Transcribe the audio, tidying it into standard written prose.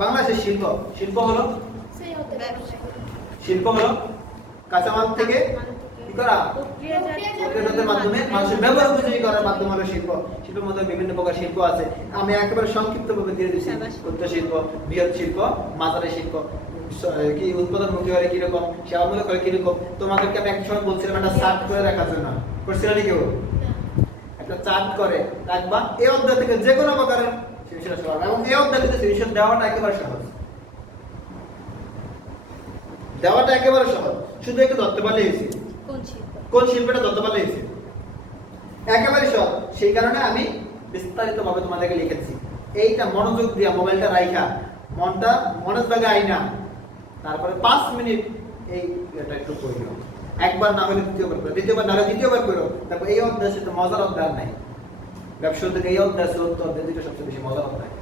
বাংলাদেশের শিল্প শিল্প হলো শিল্প হলো কাঁচামাল থেকে কি করা প্রক্রিয়াজাতের মাধ্যমে মানুষের ব্যবহার উপযোগী করার মাধ্যম হলো শিল্প। শিল্পের মধ্যে বিভিন্ন প্রকার শিল্প আছে, আমি একেবারে সংক্ষিপ্তভাবে দিয়ে দিচ্ছি। ক্ষুদ্র শিল্প, বৃহৎ শিল্প, মাঝারি শিল্প, কি উৎপাদনমুখী হলে কিরকম, সেবামূলক হলে কিরকম। তোমাদেরকে আমি এক সময় বলছিলাম একটা চার্ট করে রাখার জন্য, করছিল না কেউ? একটা চার্ট করে রাখবা, এই অধ্যায় থেকে যে কোনো প্রকারের সৃজনশীল আসতে পারবে এবং এই অধ্যায় থেকে সৃজনশীল দেওয়াটা একেবারে সহজ, দেওয়াটা একেবারে সহজ, শুধু একটু ধরতে পারলে হয়েছে কোন শিল্পটা ধরতে পারলে হয়েছে, একেবারে সহজ। সেই কারণে আমি বিস্তারিতভাবে তোমাদেরকে লিখেছি। এইটা মনোযোগ দিয়া মোবাইলটা রাইখা মনটা মনের জায়গায় আইনা তারপরে 5 মিনিট এই এটা একটু করো, একবার না হলে দ্বিতীয়বার করো, দ্বিতীয়বার না হলে তৃতীয়বার করো। তারপর এই অধ্যায় তো মজার অধ্যায় নাই, ব্যবসা থেকে এই অধ্যায় অধ্যায় দুটো সবচেয়ে বেশি মজার অধ্যায়।